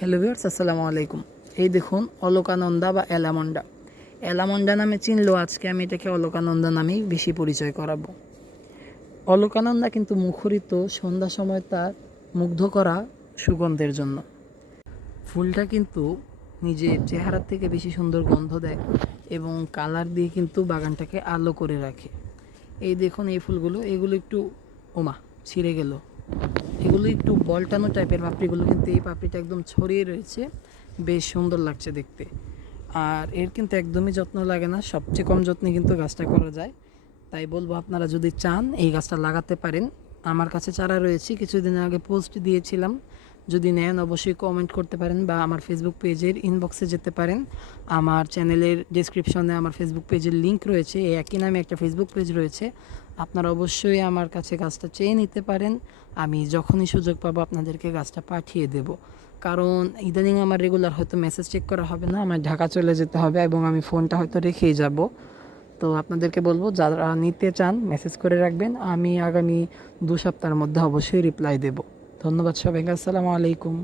Hello viewers, আসসালামু আলাইকুম। এই দেখুন অলকানন্দা বা অ্যালামন্ডা। অ্যালামন্ডা নামে চিনলেও আজকে আমি এটাকে অলকানন্দা নামেই বেশি পরিচয় করাবো। অলকানন্দা কিন্তু মুখরিত সন্ধ্যা সময় তার মুগ্ধ করা সুগন্ধের জন্য। ফুলটা কিন্তু নিজের চেহারার থেকে বেশি সুন্দর গন্ধ দেয় এবং কালার দিয়ে কিন্তু বাগানটাকে আলো করে রাখে। এই দেখুন এই ফুলগুলো, এগুলো একটু ওমা ছিঁড়ে গেল, এগুলো একটু বলটানো টাইপের পাপড়িগুলো, কিন্তু এই পাপড়িটা একদম ছড়িয়ে রয়েছে, বেশ সুন্দর লাগছে দেখতে। আর এর কিন্তু একদমই যত্ন লাগে না, সবচেয়ে কম যত্নে কিন্তু গাছটা করা যায়। তাই বলবো আপনারা যদি চান এই গাছটা লাগাতে পারেন। আমার কাছে চারা রয়েছে, কিছুদিন আগে পোস্ট দিয়েছিলাম। যদি নেন অবশ্যই কমেন্ট করতে পারেন বা আমার ফেসবুক পেজের ইনবক্সে যেতে পারেন। আমার চ্যানেলের ডেসক্রিপশনে আমার ফেসবুক পেজের লিঙ্ক রয়েছে, এই একই নামে একটা ফেসবুক পেজ রয়েছে। আপনারা অবশ্যই আমার কাছে গাছটা চেয়ে নিতে পারেন। আমি যখনই সুযোগ পাবো আপনাদেরকে গাছটা পাঠিয়ে দেব। কারণ ইদানিং আমার রেগুলার হয়তো মেসেজ চেক করা হবে না, আমার ঢাকা চলে যেতে হবে এবং আমি ফোনটা হয়তো রেখেই যাব। তো আপনাদেরকে বলবো যারা নিতে চান মেসেজ করে রাখবেন, আমি আগামী 2 সপ্তাহের মধ্যে অবশ্যই রিপ্লাই দেব। ধন্যবাদ সবাইকে, আসসালামু আলাইকুম।